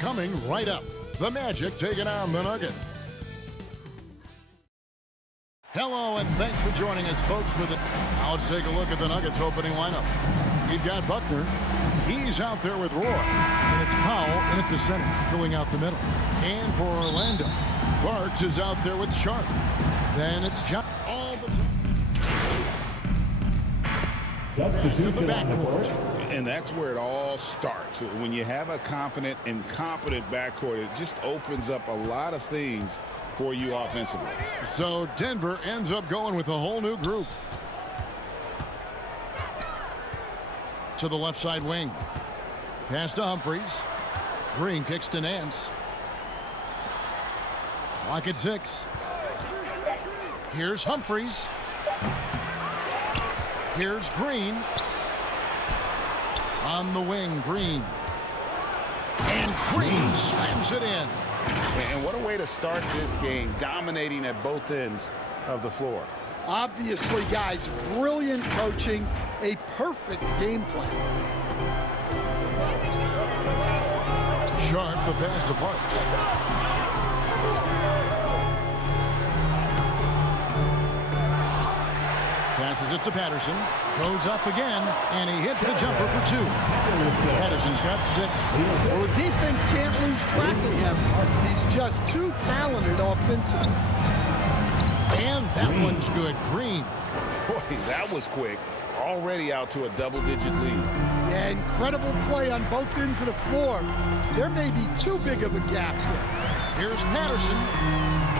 Coming right up, the Magic taking on the Nuggets. Hello, and thanks for joining us, folks. Now let's take a look at the Nuggets opening lineup. We've got Buckner. He's out there with Roy. And it's Powell in at the center, filling out the middle. And for Orlando, Barks is out there with Sharp. Then it's John. All the time to the backcourt. And that's where it all starts. When you have a confident and competent backcourt, it just opens up a lot of things for you offensively. So Denver ends up going with a whole new group. To the left side wing. Pass to Humphries. Green kicks to Nance. Clock at 6. Here's Humphries. Here's Green. On the wing, Green. And Green slams it in. And what a way to start this game, dominating at both ends of the floor. Obviously, guys, brilliant coaching, a perfect game plan. Sharp, the pass to Parks. Passes it to Patterson. Goes up again, and he hits the jumper for 2. Patterson's got 6. Well, the defense can't lose track of him. He's just too talented offensively. And that one's good. Green. Boy, that was quick. Already out to a double-digit lead. Yeah, incredible play on both ends of the floor. There may be too big of a gap here. Here's Patterson.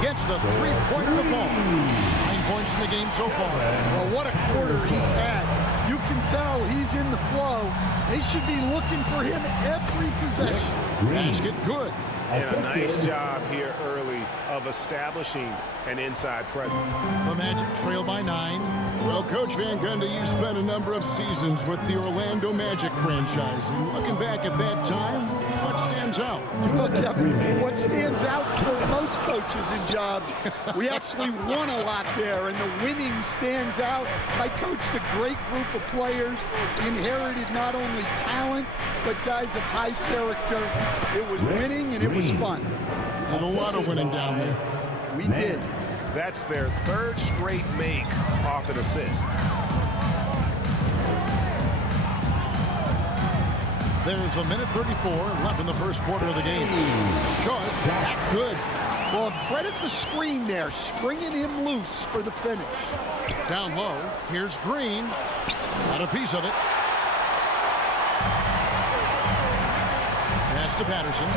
Gets the three-pointer to fall. 9 points in the game so far. Well, what a quarter he's had. You can tell he's in the flow. They should be looking for him every possession. Basket good. And a nice job here early of establishing an inside presence. The Magic trail by 9. Well, Coach Van Gundy, you spent a number of seasons with the Orlando Magic franchise. And looking back at that time, what stands out? Look, Kevin, what stands out for most coaches in jobs, we actually won a lot there, and the winning stands out. I coached a great group of players, inherited not only talent, but guys of high character. It was winning, and it was fun. Did a lot of winning down there. We did. That's their 3rd straight make off an assist. There's a minute 34 left in the first quarter of the game. Short, that's good. Well, credit the screen there, springing him loose for the finish. Down low, here's Green. Got a piece of it. Pass to Patterson.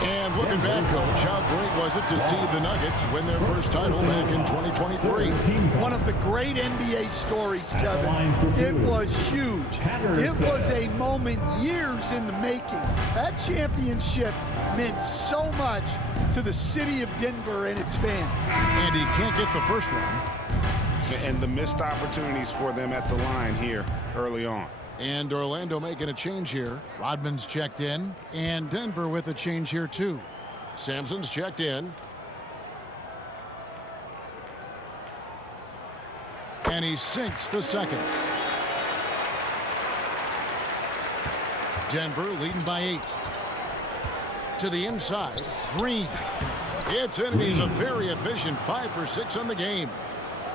And looking back, Coach, how great was it to see the Nuggets win their first title back in 2023? One of the great NBA stories, Kevin. It was huge. It was a moment years in the making. That championship meant so much to the city of Denver and its fans. And he can't get the first one. And the missed opportunities for them at the line here early on. And Orlando making a change here. Rodman's checked in, and Denver with a change here too. Sampson's checked in. And he sinks the second. Denver leading by 8. To the inside, Green. It's in, and he's a very efficient 5 for 6 on the game.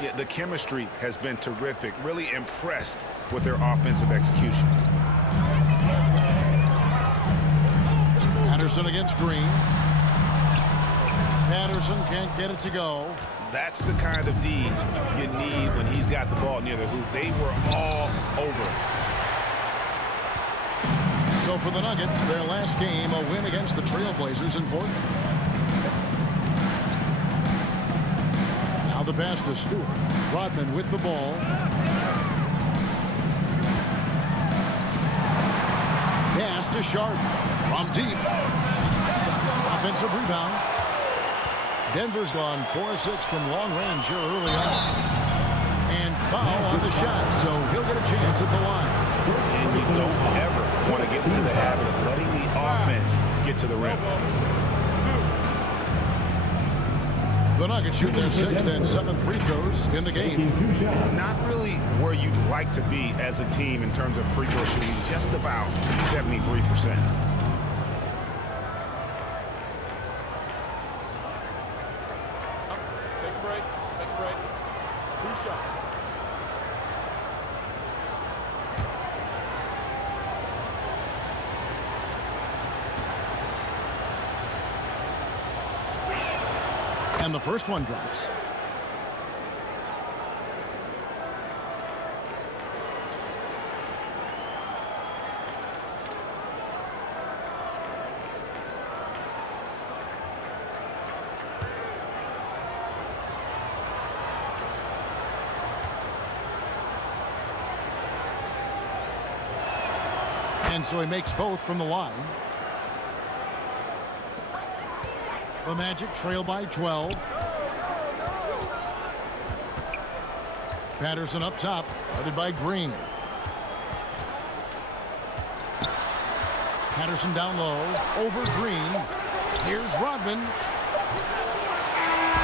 Yeah, the chemistry has been terrific. Really impressed with their offensive execution. Patterson against Green. Patterson can't get it to go. That's the kind of D you need when he's got the ball near the hoop. They were all over it. So for the Nuggets, their last game, a win against the Trailblazers in Portland. Now the pass to Stewart. Rodman with the ball. Pass to Sharp from deep. Offensive rebound. Denver's gone 4-6 from long range here early on. And foul on the shot, so he'll get a chance at the line. And you don't ever want to get into the habit of letting the offense get to the rim. The Nuggets shoot their 6th and 7th free throws in the game. Not really where you'd like to be as a team in terms of free throw shooting, just about 73%. Take a break. Take a break. 2 shots. And the first one drops. And so he makes both from the line. The Magic trail by 12. Patterson up top, guarded by Green. Patterson down low, over Green. Here's Rodman.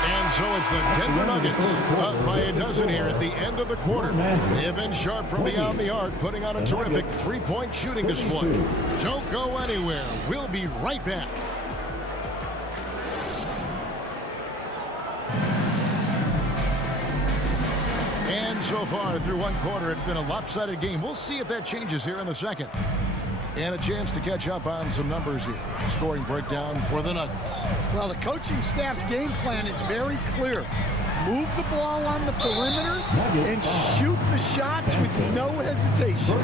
And so it's the Denver Nuggets up by a dozen here at the end of the quarter. They have been sharp from beyond the arc, putting on a terrific three-point shooting display. Don't go anywhere. We'll be right back. And so far through one quarter, it's been a lopsided game. We'll see if that changes here in the second. And a chance to catch up on some numbers here. Scoring breakdown for the Nuggets. Well, the coaching staff's game plan is very clear. Move the ball on the perimeter and shoot the shots with no hesitation.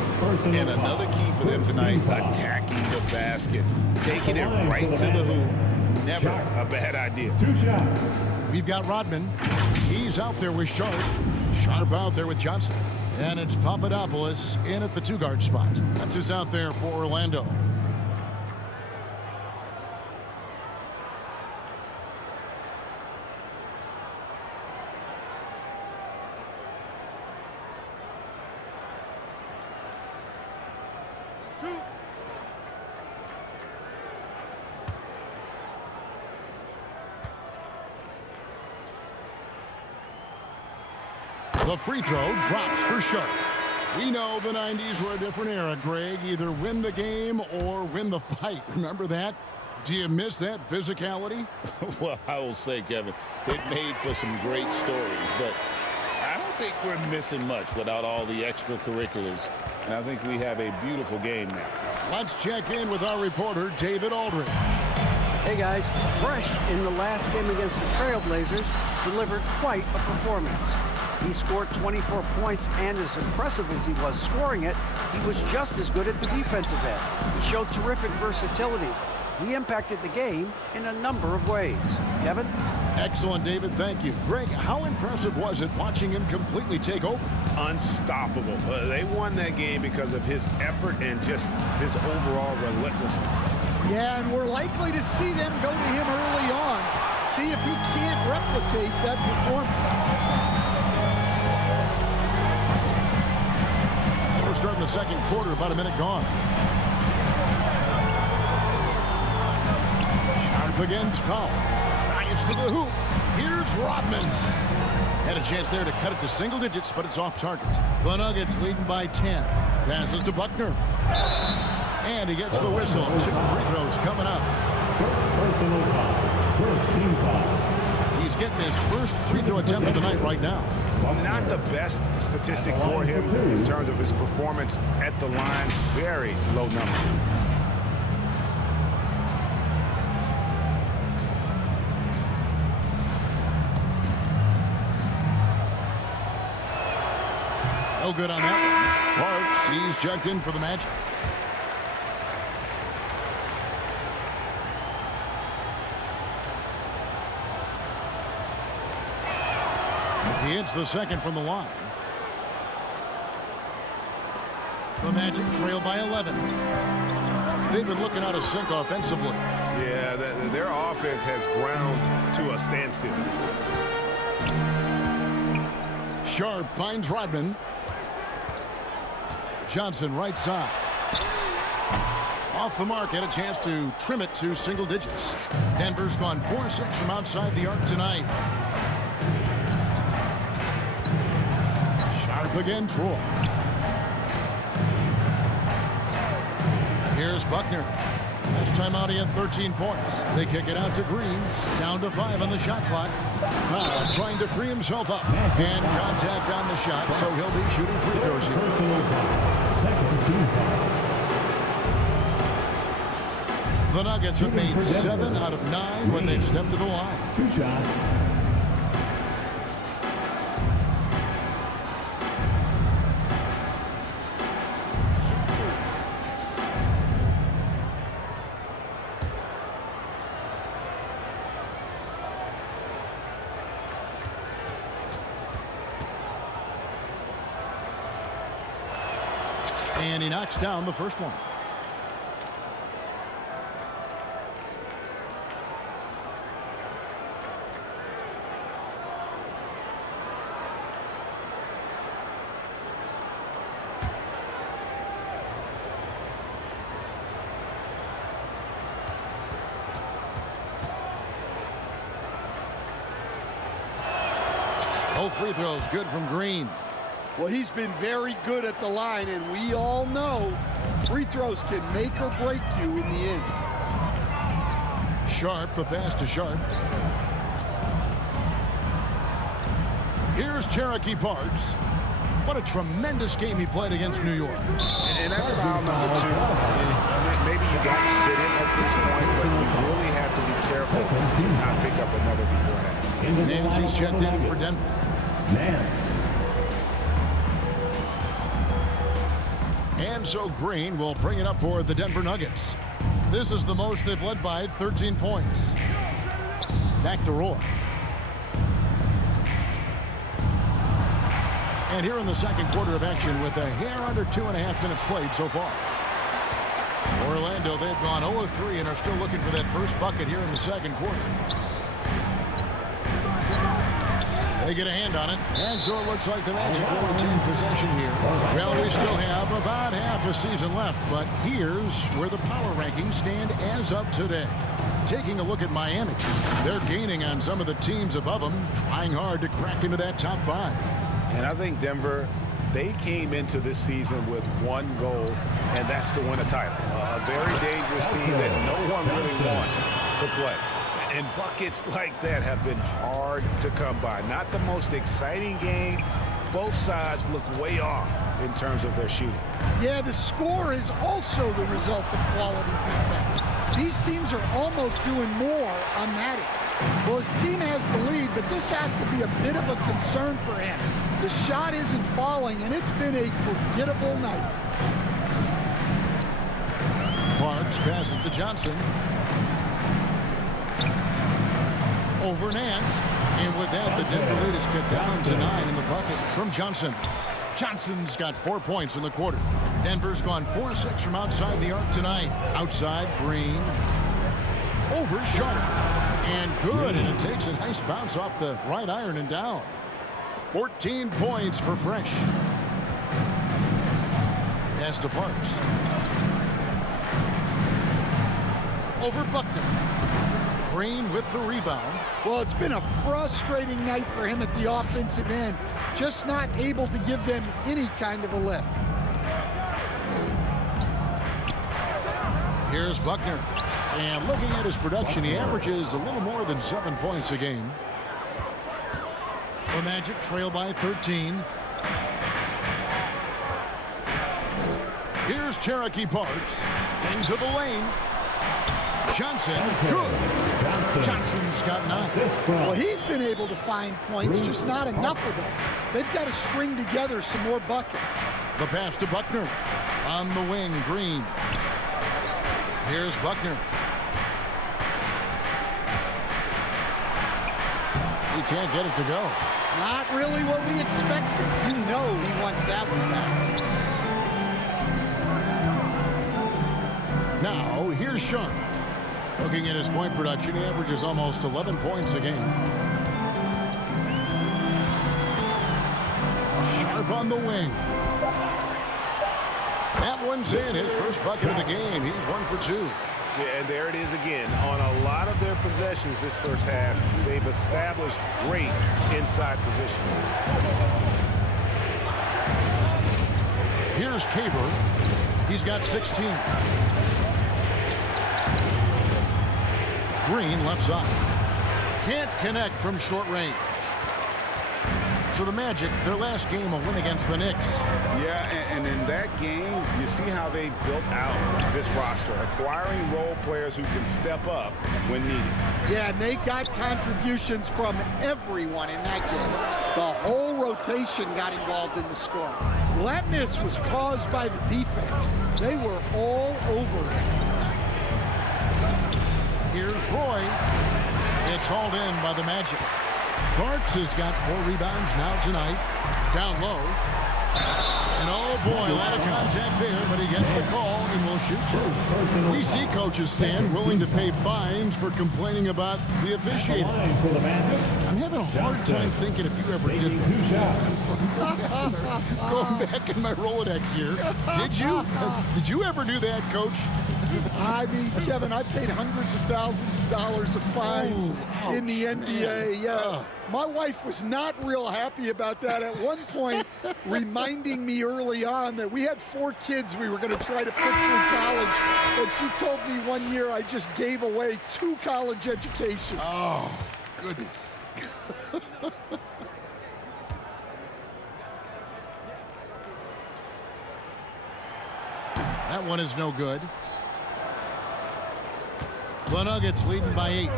And another key for them tonight, attacking the basket. Taking it right to the hoop. Never a bad idea. 2 shots. We've got Rodman. He's out there with Sharp. Sharp out there with Johnson. And it's Papadopoulos in at the 2-guard spot. That's who's out there for Orlando. The free throw drops for Sharp. We know the 90s were a different era, Greg. Either win the game or win the fight. Remember that? Do you miss that physicality? Well, I will say, Kevin, it made for some great stories, but I don't think we're missing much without all the extracurriculars. And I think we have a beautiful game now. Let's check in with our reporter, David Aldridge. Hey guys, Fresh in the last game against the Trailblazers delivered quite a performance. He scored 24 points, and as impressive as he was scoring it, he was just as good at the defensive end. He showed terrific versatility. He impacted the game in a number of ways. Kevin? Excellent, David. Thank you. Greg, how impressive was it watching him completely take over? Unstoppable. They won that game because of his effort and just his overall relentlessness. Yeah, and we're likely to see them go to him early on. See if he can't replicate that performance. Starting the second quarter, about a minute gone. Sharp against Powell. Drives to the hoop. Here's Rodman. Had a chance there to cut it to single digits, but it's off target. The Nuggets leading by 10. Passes to Buckner. And he gets the whistle. 2 free throws coming up. Personal foul. First team foul. He's getting his first free throw attempt of the night right now. Not the best statistic for him in terms of his performance at the line. Very low number. No good on that one. Parks, he's checked in for the Magic. He hits the second from the line. The Magic trail by 11. They've been looking out of sync offensively. Yeah, their offense has ground to a standstill. Sharp finds Rodman. Johnson right side. Off the mark, had a chance to trim it to single digits. Denver's gone 4-6 from outside the arc tonight. Sharp again, Troy. Here's Buckner. Last time out, he had 13 points. They kick it out to Green. Down to 5 on the shot clock. Powell trying to free himself up. And contact on the shot, so he'll be shooting free throws here. Personal foul. Second team foul. The Nuggets have made 7 out of 9 when they've stepped to the line. 2 shots. And he knocks down the first one. Both free throws good from Green. Well, he's been very good at the line, and we all know free throws can make or break you in the end. Sharp, the pass to Sharp. Here's Cherokee Parks. What a tremendous game he played against New York. And that's foul number 2. Maybe you got to sit in at this point, but you really have to be careful to not pick up another beforehand. Nancy's checked in for Denver. Nance. And so Green will bring it up for the Denver Nuggets. This is the most they've led by 13 points. Back to Roy. And here in the second quarter of action with a hair under 2.5 minutes played so far. Orlando, they've gone 0-3 and are still looking for that first bucket here in the second quarter. They get a hand on it, and so it looks like the Magic will retain possession here. Well, we still have about half a season left, but here's where the power rankings stand as of today. Taking a look at Miami, they're gaining on some of the teams above them, trying hard to crack into that top 5. And I think Denver, they came into this season with one goal, and that's to win a title. A very dangerous team that no one really wants to play. And buckets like that have been hard to come by. Not the most exciting game. Both sides look way off in terms of their shooting. Yeah, the score is also the result of quality defense. These teams are almost doing more on that end. Well, his team has the lead, but this has to be a bit of a concern for him. The shot isn't falling, and it's been a forgettable night. Parks passes to Johnson. Over Nance. And with that, the Denver lead is cut down to 9 in the bucket from Johnson. Johnson's got 4 points in the quarter. Denver's gone 4-6 from outside the arc tonight. Outside, Green. Over Sharp. And good, and it takes a nice bounce off the right iron and down. 14 points for Fresh. Pass to Parks. Over Buckner. Green with the rebound. Well, it's been a frustrating night for him at the offensive end. Just not able to give them any kind of a lift. Here's Buckner. And looking at his production, he averages a little more than 7 points a game. The Magic trail by 13. Here's Cherokee Parks. Into the lane. Johnson, good. Johnson's got 9. Well, he's been able to find points, just not enough of them. They've got to string together some more buckets. The pass to Buckner. On the wing, Green. Here's Buckner. He can't get it to go. Not really what we expected. You know he wants that one back. Now, here's Sharp. Looking at his point production, he averages almost 11 points a game. Sharp on the wing. That one's in. His first bucket of the game. He's 1 for 2. Yeah, and there it is again. On a lot of their possessions this first half, they've established great inside position. Here's Caver. He's got 16. Green left side. Can't connect from short range. So the Magic, their last game, a win against the Knicks. Yeah, and in that game, you see how they built out this roster, acquiring role players who can step up when needed. Yeah, and they got contributions from everyone in that game. The whole rotation got involved in the scoring. Well, that miss was caused by the defense. They were all over it. Here's Roy. It's hauled in by the Magic. Parks has got 4 rebounds now tonight. Down low. And oh boy, a lot of contact there, but he gets the call and will shoot 2. We see coaches stand willing to pay fines for complaining about the officiating. I'm having a hard time thinking if you ever did that. Going back in my Rolodex here. Did you? Did you ever do that, Coach? I mean, Kevin, I paid hundreds of thousands of dollars of fines in the NBA. Yeah. My wife was not real happy about that at one point, reminding me early on that we had 4 kids we were going to try to put through college. And she told me one year I just gave away 2 college educations. Oh, goodness. That one is no good. The Nuggets leading by 8.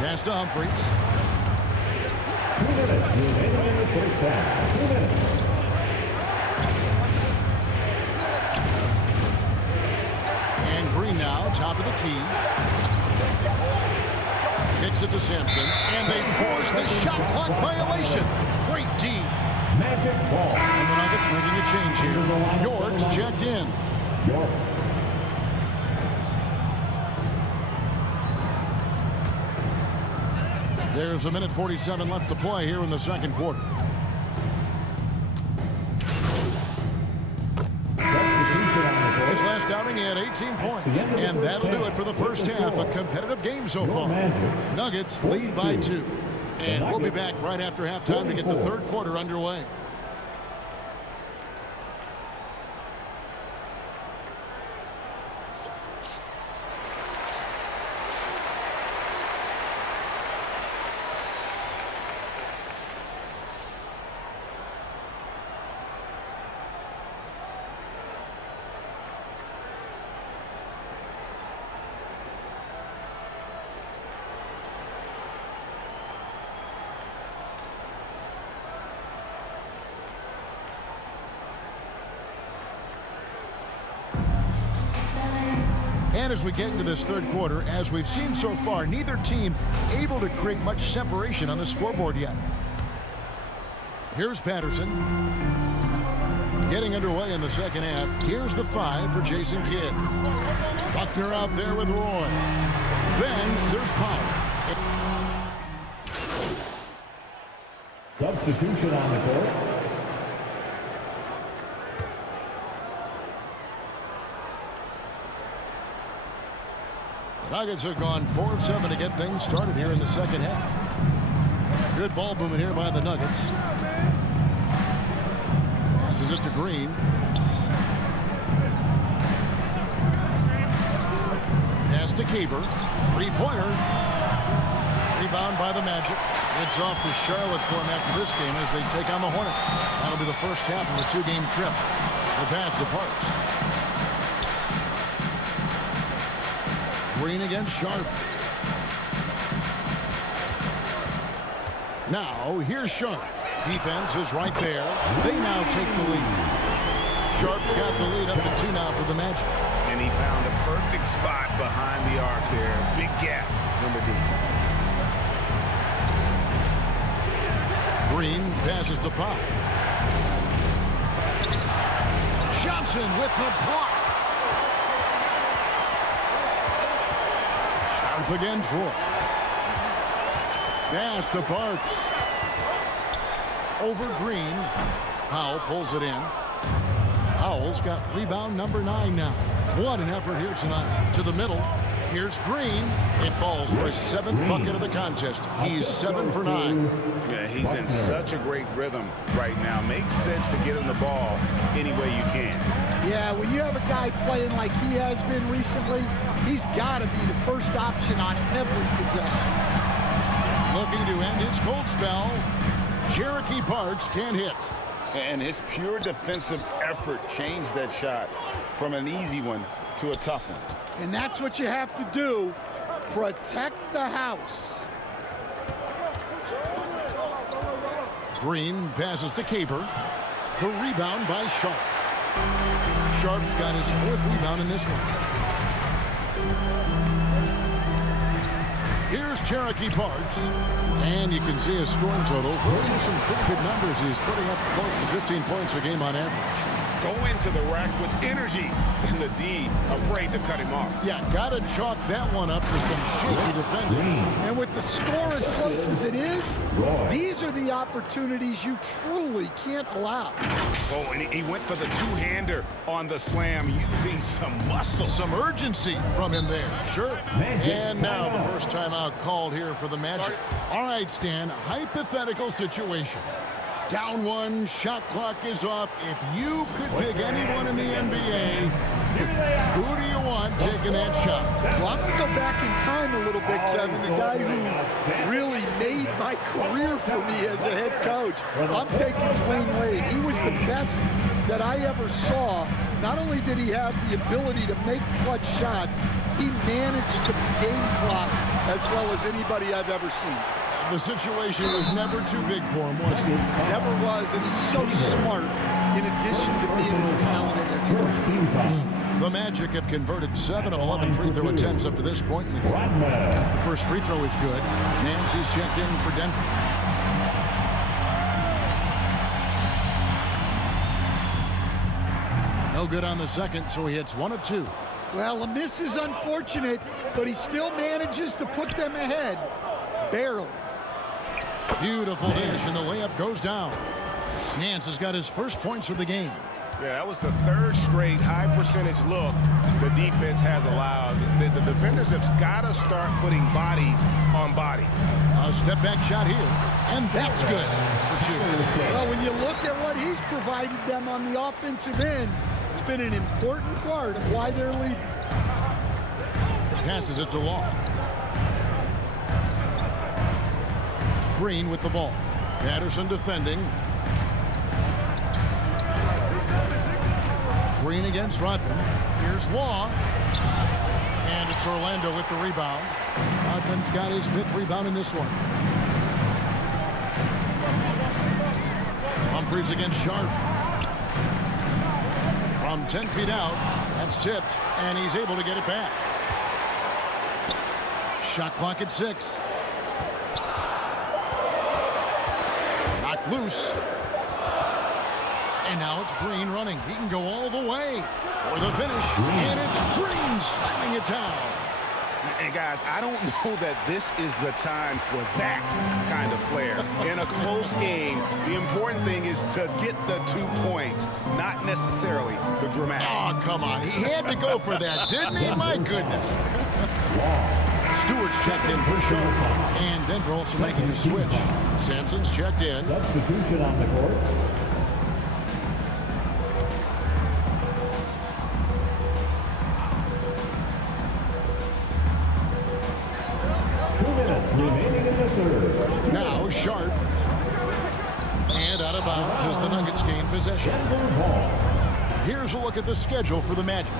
Pass to Humphries. 2 minutes remaining in the first half. 2 minutes. And Green now, top of the key. Kicks it to Sampson. And they force the shot clock violation. Great D. Magic ball. And the Nuggets making a change here. York's checked in. York. There's 1:47 left to play here in the second quarter. His last outing, he had 18 points. And that'll do it for the first half. A competitive game so far. Nuggets lead by 2. And we'll be back right after halftime to get the third quarter underway. And as we get into this third quarter, as we've seen so far, neither team able to create much separation on the scoreboard yet. Here's Patterson. Getting underway in the second half. Here's the 5 for Jason Kidd. Buckner out there with Roy. Then there's Powell. Substitution on the court. The Nuggets have gone 4 of 7 to get things started here in the second half. Good ball movement here by the Nuggets. Passes it to Green. Pass to Caver. 3-pointer. Rebound by the Magic. It's off to Charlotte for him after this game as they take on the Hornets. That'll be the first half of a 2-game trip. The pass to Parks. Green against Sharp. Now, here's Sharp. Defense is right there. They now take the lead. Sharp's got the lead up to 2 now for the Magic. And he found the perfect spot behind the arc there. Big gap, number D. Green passes to Pop. Johnson with the block. Sharp again, Troy. Pass to Parks. Over Green. Powell pulls it in. Powell's got rebound number 9 now. What an effort here tonight. To the middle. Here's Green. It falls for his 7th bucket of the contest. He's 7 for 9. Yeah, he's in such a great rhythm right now. Makes sense to get him the ball any way you can. Yeah, when you have a guy playing like he has been recently, he's got to be the first option on every possession. Looking to end his cold spell. Cherokee Parks can't hit. And his pure defensive effort changed that shot from an easy one to a tough one. And that's what you have to do. Protect the house. Green passes to Caver. The rebound by Sharp. Sharp's got his 4th rebound in this one. Here's Cherokee Parks. And you can see his scoring totals. Those are some pretty good numbers. He's putting up close to 15 points a game on average. Go into the rack with energy, and the D afraid to cut him off. Yeah, got to chalk that one up to some shaky defending. And with the score as close as it is, these are the opportunities you truly can't allow. Oh, and he went for the two-hander on the slam, using some muscle. Some urgency from him there, sure. And now the first timeout called here for the Magic. All right, Stan, hypothetical situation. Down 1, shot clock is off. If you could pick anyone in the NBA, who do you want taking that shot? Well, I'm going to go back in time a little bit, Kevin. The guy who really made my career for me as a head coach. I'm taking Dwayne Wade. He was the best that I ever saw. Not only did he have the ability to make clutch shots, he managed the game clock as well as anybody I've ever seen. The situation was never too big for him, was it? Never was, and he's so smart in addition to being as talented as he was. The Magic have converted 7 of 11 free throw attempts up to this point in the game. The first free throw is good. Nancy's checked in for Denver. No good on the second, so he hits 1 of 2. Well, a miss is unfortunate, but he still manages to put them ahead. Barely. Beautiful dish, and the layup goes down. Nance has got his first points of the game. Yeah, that was the 3rd straight high-percentage look the defense has allowed. The defenders have got to start putting bodies on bodies. A step-back shot here, and that's good for 2. Well, when you look at what he's provided them on the offensive end, it's been an important part of why they're leading. Passes it to Law. Green with the ball. Patterson defending. Green against Rodman. Here's Law. And it's Orlando with the rebound. Rodman's got his 5th rebound in this one. Humphries against Sharp. From 10 feet out. That's tipped. And he's able to get it back. Shot clock at 6. Knocked loose. And now it's Green running. He can go all the way for the finish. And it's Green slamming it down. And guys, I don't know that this is the time for that kind of flair. In a close game, the important thing is to get the 2 points, not necessarily the dramatics. Oh, come on. He had to go for that, didn't he? My goodness. Stewart's checked in for sure. And Denver also making a switch. Sampson's checked in. Substitution on the court. Remaining in the 3rd. Now Sharp. And out of bounds as the Nuggets gain possession. Here's a look at the schedule for the Magic.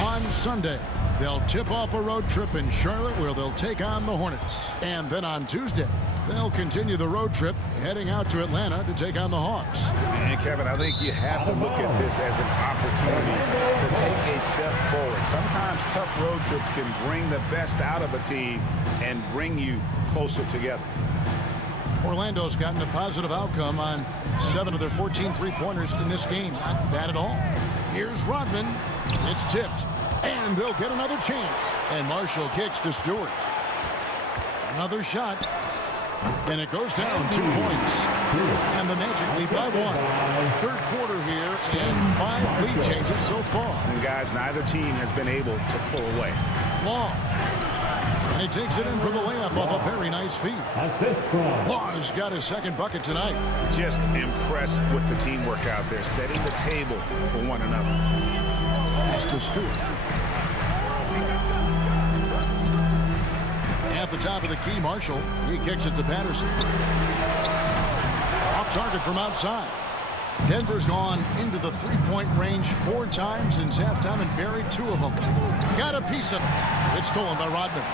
On Sunday, they'll tip off a road trip in Charlotte where they'll take on the Hornets. And then on Tuesday, they'll continue the road trip heading out to Atlanta to take on the Hawks. And Kevin, I think you have to look at this as an opportunity to take a step forward. Sometimes tough road trips can bring the best out of a team and bring you closer together. Orlando's gotten a positive outcome on 7 of their 14 three-pointers in this game. Not bad at all. Here's Rodman. It's tipped. And they'll get another chance. And Marshall kicks to Stewart. Another shot. And it goes down 2 points. And the Magic lead by 1. Third quarter here, and 5 lead changes so far. And guys, neither team has been able to pull away. Long. And he takes it in for the layup off a very nice feed. Assist from Law's got his second bucket tonight. Just impressed with the teamwork out there, setting the table for one another. Pass to Stewart. At the top of the key, Marshall. He kicks it to Patterson. Off target from outside. Denver's gone into the three-point range 4 times since halftime and buried 2 of them. Got a piece of it. It's stolen by Rodman.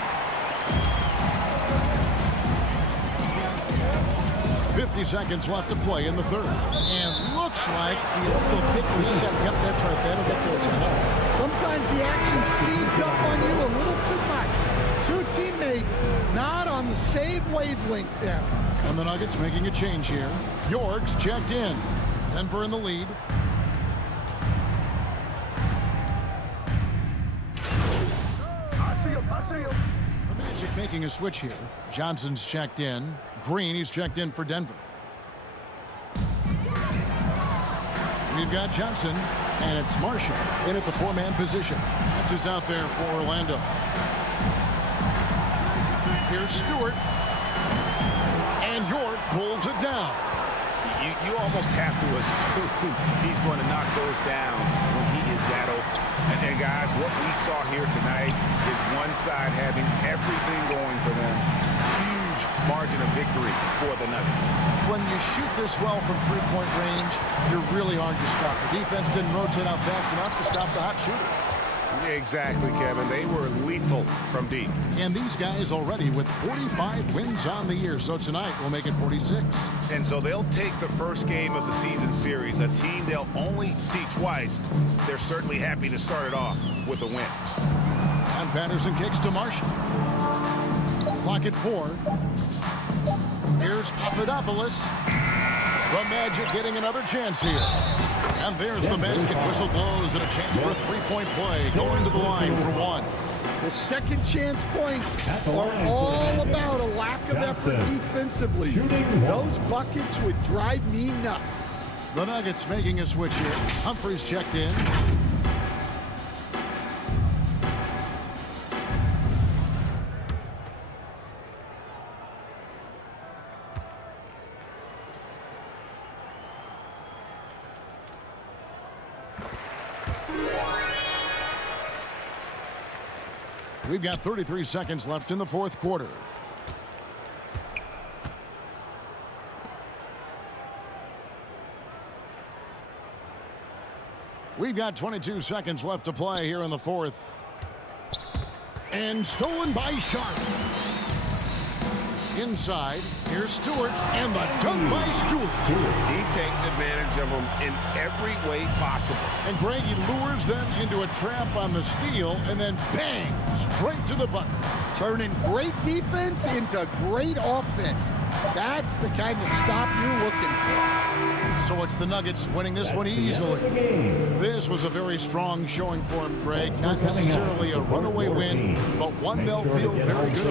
50 seconds left to play in the third. And looks like the illegal pick was set. Yep, that's right. That'll get their attention. Sometimes the action speeds up on you a little too much. 2 teammates not on the same wavelength there. And the Nuggets making a change here. York's checked in. Denver in the lead. I see him. The Magic making a switch here. Johnson's checked in. Green, he's checked in for Denver. We've got Johnson, and it's Marshall in at the 4-man position. That's who's out there for Orlando. Here's Stewart. And York pulls it down. You almost have to assume he's going to knock those down when he is that open. And guys, what we saw here tonight is one side having everything going for them. Huge margin of victory for the Nuggets. When you shoot this well from three-point range, you're really hard to stop. The defense didn't rotate out fast enough to stop the hot shooters. Exactly, Kevin. They were lethal from deep. And these guys already with 45 wins on the year. So tonight we'll make it 46. And so they'll take the first game of the season series, a team they'll only see twice. They're certainly happy to start it off with a win. And Patterson kicks to Marshall. Clock at 4. Here's Papadopoulos. The Magic getting another chance here. And there's the basket. Whistle blows and a chance for a three-point play. Going to the line for 1. The second chance points are all about a lack of effort defensively. Those buckets would drive me nuts. The Nuggets making a switch here. Humphries checked in. We've got 33 seconds left in the fourth quarter. We've got 22 seconds left to play here in the fourth. And stolen by Sharp. Inside, here's Stewart, and the dunk by Stewart. He takes advantage of them in every way possible. And Greg, he lures them into a trap on the steal, and then bang, straight to the bucket. Turning great defense into great offense. That's the kind of stop you're looking for. So it's the Nuggets winning this one easily. This was a very strong showing for him, Greg. Not necessarily a runaway win, but one they'll feel very good about.